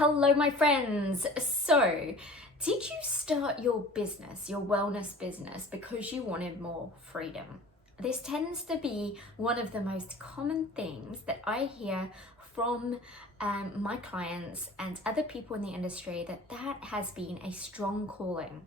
Hello, my friends. So, did you start your business, your wellness business, because you wanted more freedom? This tends to be one of the most common things that I hear from my clients and other people in the industry, that has been a strong calling.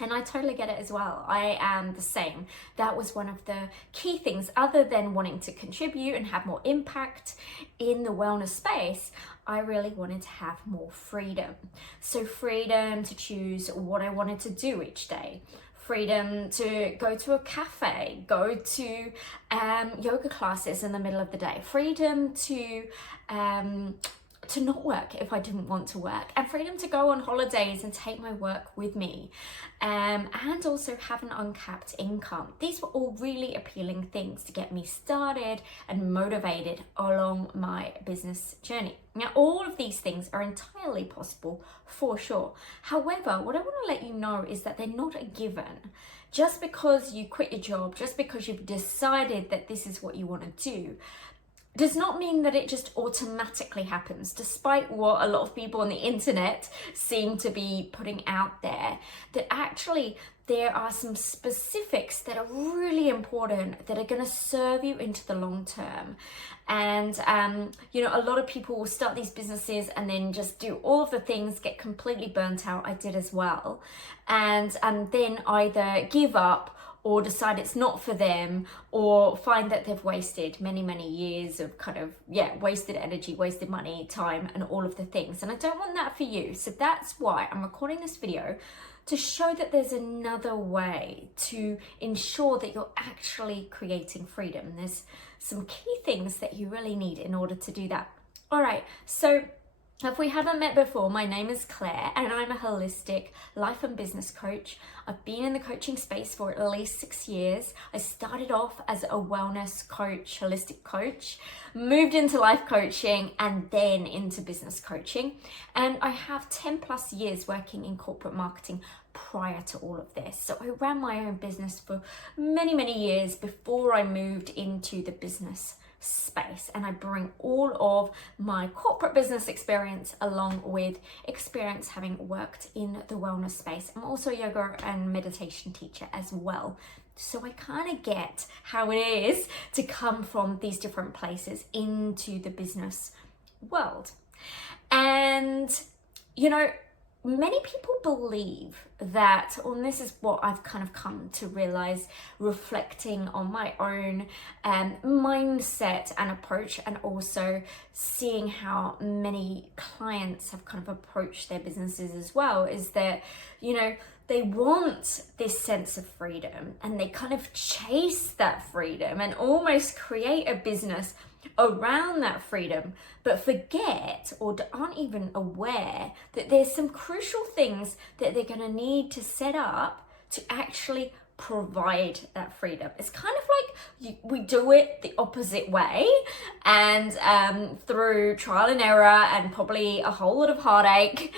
And I totally get it as well. I am the same. That was one of the key things, other than wanting to contribute and have more impact in the wellness space. I really wanted to have more freedom. So freedom to choose what I wanted to do each day. Freedom to go to a cafe, go to yoga classes in the middle of the day. Freedom to not work if I didn't want to work, and freedom to go on holidays and take my work with me, and also have an uncapped income. These were all really appealing things to get me started and motivated along my business journey. Now, all of these things are entirely possible for sure. However, what I want to let you know is that they're not a given. Just because you quit your job, just because you've decided that this is what you want to do, does not mean that it just automatically happens, despite what a lot of people on the internet seem to be putting out there. That actually there are some specifics that are really important that are going to serve you into the long term. And a lot of people will start these businesses and then just do all of the things, get completely burnt out. I did as well, and then either give up or decide it's not for them, or find that they've wasted many years of wasted energy, wasted money, time, and all of the things. And I don't want that for you. So that's why I'm recording this video, to show that there's another way to ensure that you're actually creating freedom. There's some key things that you really need in order to do that. All right, so if we haven't met before, my name is Claire and I'm a holistic life and business coach. I've been in the coaching space for at least 6 years. I started off as a wellness coach, holistic coach, moved into life coaching, and then into business coaching. And I have 10 plus years working in corporate marketing prior to all of this. So I ran my own business for many years before I moved into the business space, and I bring all of my corporate business experience along with experience having worked in the wellness space. I'm also a yoga and meditation teacher as well, so I kind of get how it is to come from these different places into the business world. And many people believe that, and this is what I've kind of come to realize reflecting on my own mindset and approach, and also seeing how many clients have kind of approached their businesses as well, is that, they want this sense of freedom and they kind of chase that freedom and almost create a business around that freedom, but forget or aren't even aware that there's some crucial things that they're going to need to set up to actually provide that freedom. It's kind of like we do it the opposite way, and through trial and error and probably a whole lot of heartache,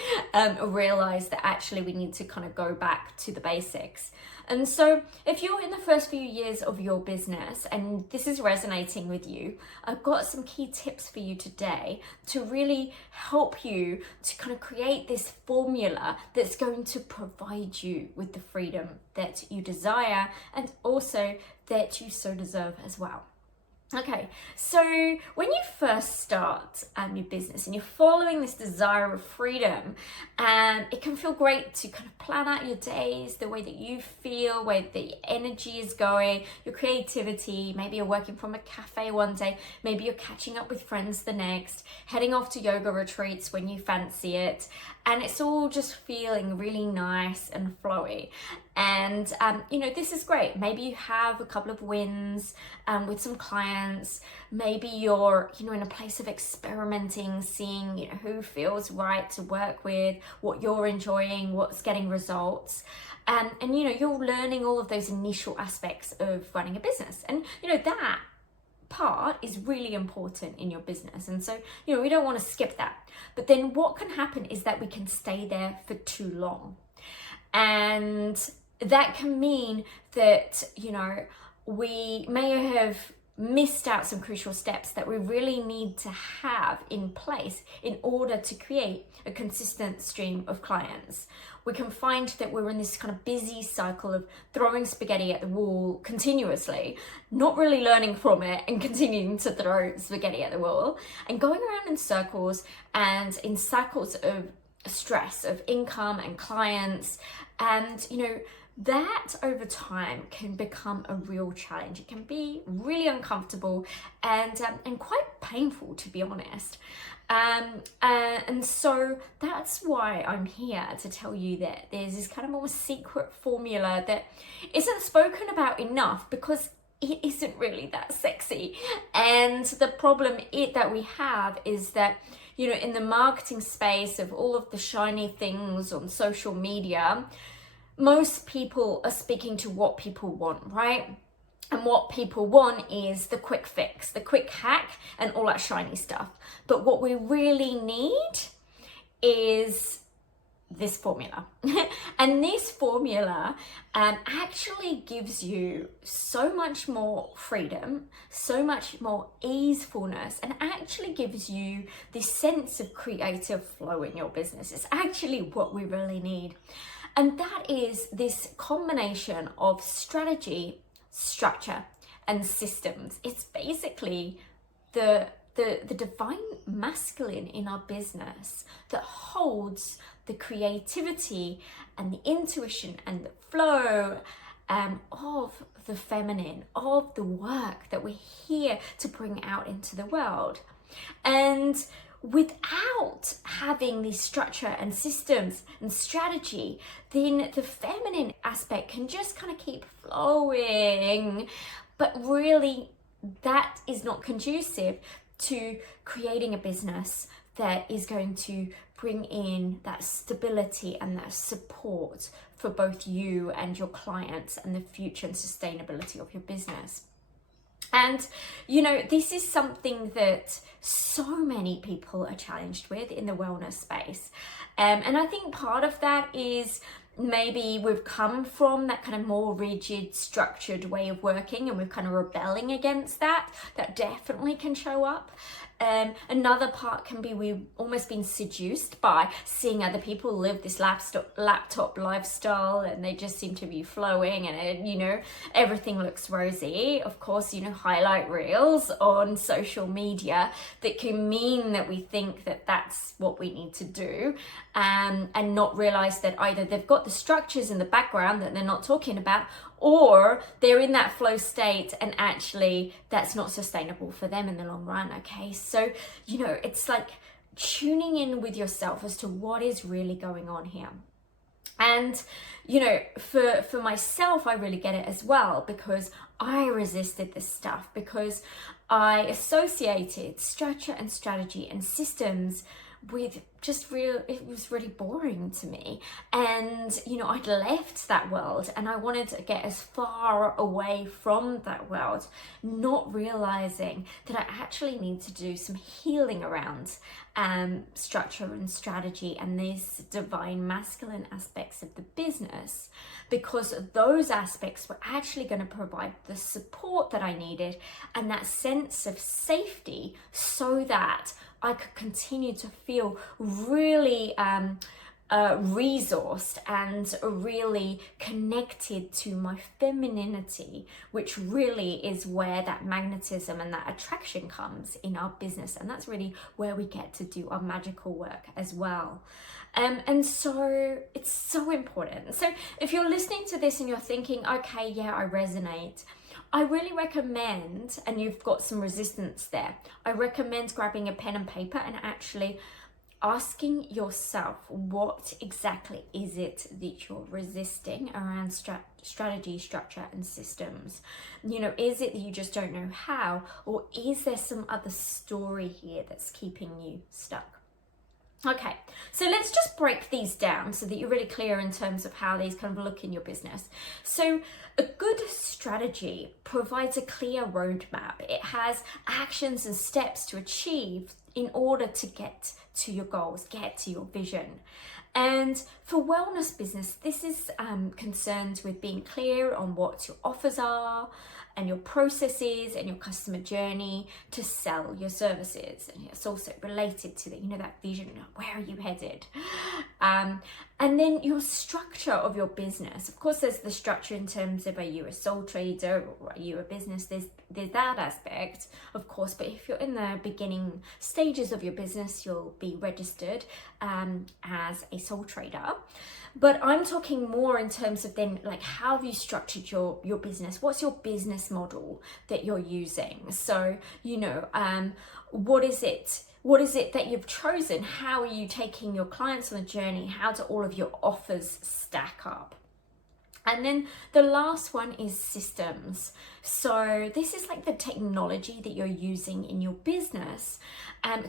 realize that actually we need to kind of go back to the basics. And so if you're in the first few years of your business and this is resonating with you, I've got some key tips for you today to really help you to kind of create this formula that's going to provide you with the freedom that you desire, and also that you so deserve as well. Okay, so when you first start your business and you're following this desire of freedom, it can feel great to kind of plan out your days the way that you feel, where the energy is going, your creativity. Maybe you're working from a cafe one day, maybe you're catching up with friends the next, heading off to yoga retreats when you fancy it, and it's all just feeling really nice and flowy. And this is great. Maybe you have a couple of wins with some clients. Maybe you're in a place of experimenting, seeing who feels right to work with, what you're enjoying, what's getting results, and you're learning all of those initial aspects of running a business. And that part is really important in your business, and so we don't want to skip that. But then what can happen is that we can stay there for too long, and that can mean that we may have missed out some crucial steps that we really need to have in place in order to create a consistent stream of clients. We can find that we're in this kind of busy cycle of throwing spaghetti at the wall continuously, not really learning from it and continuing to throw spaghetti at the wall and going around in circles and in cycles of stress of income and clients. And that over time can become a real challenge. It can be really uncomfortable and quite painful, to be honest. And so that's why I'm here to tell you that there's this kind of almost secret formula that isn't spoken about enough because it isn't really that sexy. And the problem that we have is that, in the marketing space of all of the shiny things on social media, most people are speaking to what people want, right? And what people want is the quick fix, the quick hack, and all that shiny stuff. But what we really need is this formula. And this formula actually gives you so much more freedom, so much more easefulness, and actually gives you this sense of creative flow in your business. It's actually what we really need. And that is this combination of strategy, structure, and systems. It's basically the divine masculine in our business that holds the creativity and the intuition and the flow of the feminine, of the work that we're here to bring out into the world. And without having this structure and systems and strategy, then the feminine aspect can just kind of keep flowing. But really, that is not conducive to creating a business that is going to bring in that stability and that support for both you and your clients and the future and sustainability of your business. And, this is something that so many people are challenged with in the wellness space. And I think part of that is maybe we've come from that kind of more rigid, structured way of working and we're kind of rebelling against that. That definitely can show up. Another part can be we've almost been seduced by seeing other people live this laptop lifestyle and they just seem to be flowing and everything looks rosy. Of course, highlight reels on social media that can mean that we think that that's what we need to do and not realize that either they've got the structures in the background that they're not talking about, or they're in that flow state and actually that's not sustainable for them in the long run. Okay, so it's like tuning in with yourself as to what is really going on here. And for myself, I really get it as well, because I resisted this stuff because I associated structure and strategy and systems with it was really boring to me. And, I'd left that world and I wanted to get as far away from that world, not realizing that I actually need to do some healing around structure and strategy and these divine masculine aspects of the business, because those aspects were actually going to provide the support that I needed and that sense of safety so that I could continue to feel really resourced and really connected to my femininity, which really is where that magnetism and that attraction comes in our business. And that's really where we get to do our magical work as well. And so it's so important. So if you're listening to this and you're thinking, okay, yeah, I resonate, I really recommend, and you've got some resistance there, I recommend grabbing a pen and paper and actually asking yourself, what exactly is it that you're resisting around strategy, structure, and systems? Is it that you just don't know how, or is there some other story here that's keeping you stuck? Okay, so let's just break these down so that you're really clear in terms of how these kind of look in your business. So a good strategy provides a clear roadmap. It has actions and steps to achieve in order to get to your goals, get to your vision. And for wellness business, this is concerned with being clear on what your offers are, and your processes and your customer journey to sell your services. And it's also related to that, that vision, where are you headed? And then your structure of your business. Of course, there's the structure in terms of, are you a sole trader or are you a business? There's that aspect, of course, but if you're in the beginning stages of your business, you'll be registered as a sole trader. But I'm talking more in terms of then, like, how have you structured your business? What's your business model that you're using? So, what is it? What is it that you've chosen? How are you taking your clients on a journey? How do all of your offers stack up? And then the last one is systems. So this is like the technology that you're using in your business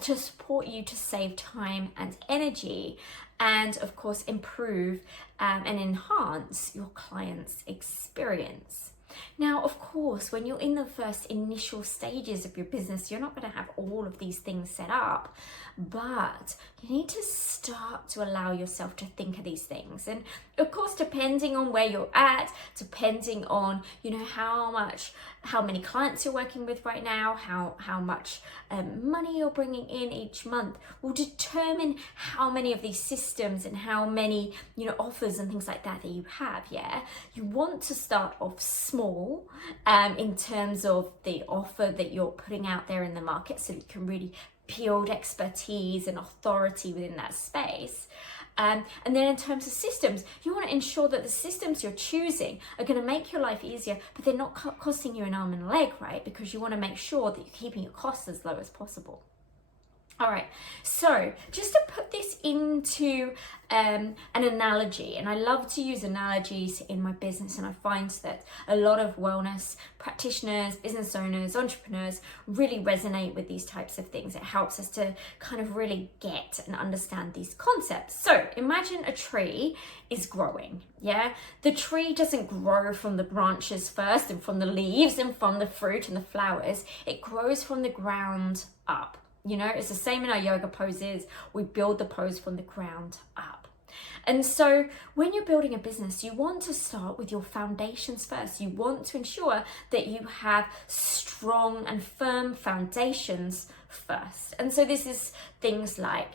to support you to save time and energy, and of course improve and enhance your client's experience. Now, of course, when you're in the first initial stages of your business, you're not going to have all of these things set up, but you need to start to allow yourself to think of these things. And of course, depending on where you're at, depending on, how many clients you're working with right now, how much money you're bringing in each month will determine how many of these systems and how many, offers and things like that you have. Yeah, you want to start off small in terms of the offer that you're putting out there in the market, so you can really build expertise and authority within that space. And then in terms of systems, you want to ensure that the systems you're choosing are going to make your life easier, but they're not costing you an arm and a leg, right? Because you want to make sure that you're keeping your costs as low as possible. All right, so just to put this into an analogy, and I love to use analogies in my business, and I find that a lot of wellness practitioners, business owners, entrepreneurs really resonate with these types of things. It helps us to kind of really get and understand these concepts. So imagine a tree is growing, yeah? The tree doesn't grow from the branches first and from the leaves and from the fruit and the flowers. It grows from the ground up. It's the same in our yoga poses. We build the pose from the ground up. And so when you're building a business, you want to start with your foundations first. You want to ensure that you have strong and firm foundations first. And so this is things like,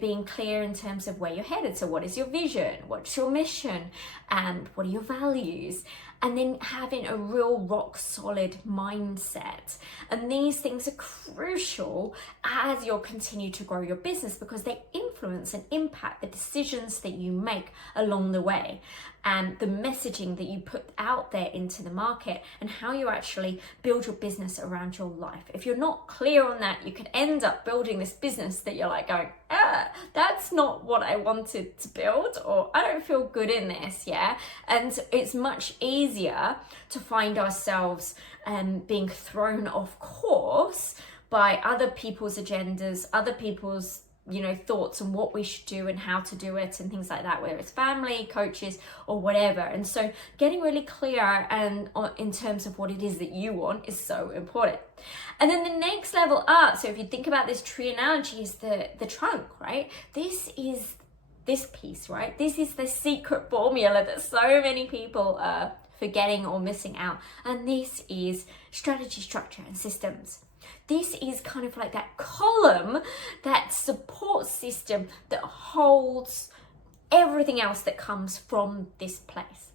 being clear in terms of where you're headed. So what is your vision? What's your mission? And what are your values? And then having a real rock solid mindset. And these things are crucial as you'll continue to grow your business, because they influence and impact the decisions that you make along the way, and the messaging that you put out there into the market, and how you actually build your business around your life. If you're not clear on that, you could end up building this business that you're like going, that's not what I wanted to build, or I don't feel good in this, yeah? And it's much easier to find ourselves being thrown off course by other people's agendas, other people's thoughts on what we should do and how to do it and things like that, whether it's family, coaches, or whatever. And so getting really clear and in terms of what it is that you want is so important. And then the next level up, so if you think about this tree analogy, is the trunk, right? This is this piece, right? This is the secret formula that so many people are forgetting or missing out. And this is strategy, structure, and systems. This is kind of like that column, that support system that holds everything else that comes from this place.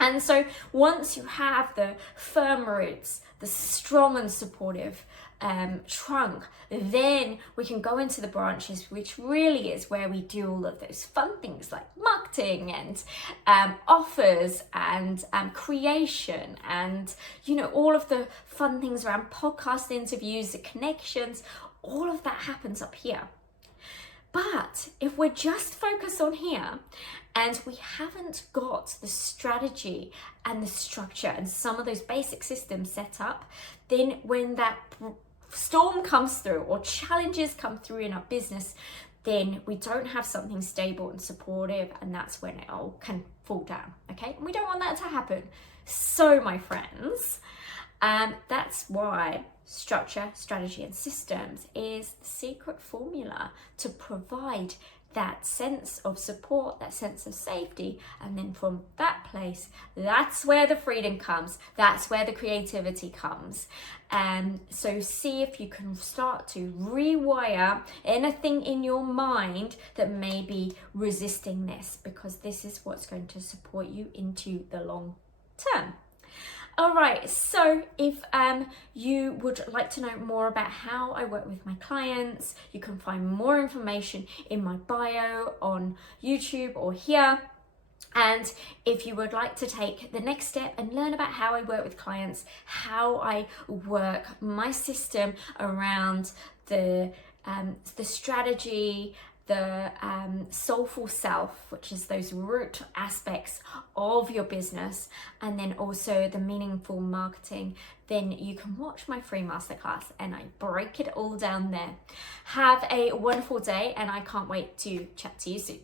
And so once you have the firm roots, the strong and supportive trunk, then we can go into the branches, which really is where we do all of those fun things like marketing and offers and creation and all of the fun things around podcast interviews, the connections. All of that happens up here. But if we're just focused on here and we haven't got the strategy and the structure and some of those basic systems set up, then when that storm comes through or challenges come through in our business, then we don't have something stable and supportive, and that's when it all can fall down, okay? And we don't want that to happen. So my friends, that's why structure, strategy, and systems is the secret formula to provide that sense of support, that sense of safety. And then from that place, that's where the freedom comes. That's where the creativity comes. So see if you can start to rewire anything in your mind that may be resisting this, because this is what's going to support you into the long term. All right, so if you would like to know more about how I work with my clients, you can find more information in my bio on YouTube or here. And if you would like to take the next step and learn about how I work with clients, how I work my system around the strategy, the soulful self, which is those root aspects of your business, and then also the meaningful marketing, then you can watch my free masterclass and I break it all down there. Have a wonderful day, and I can't wait to chat to you soon.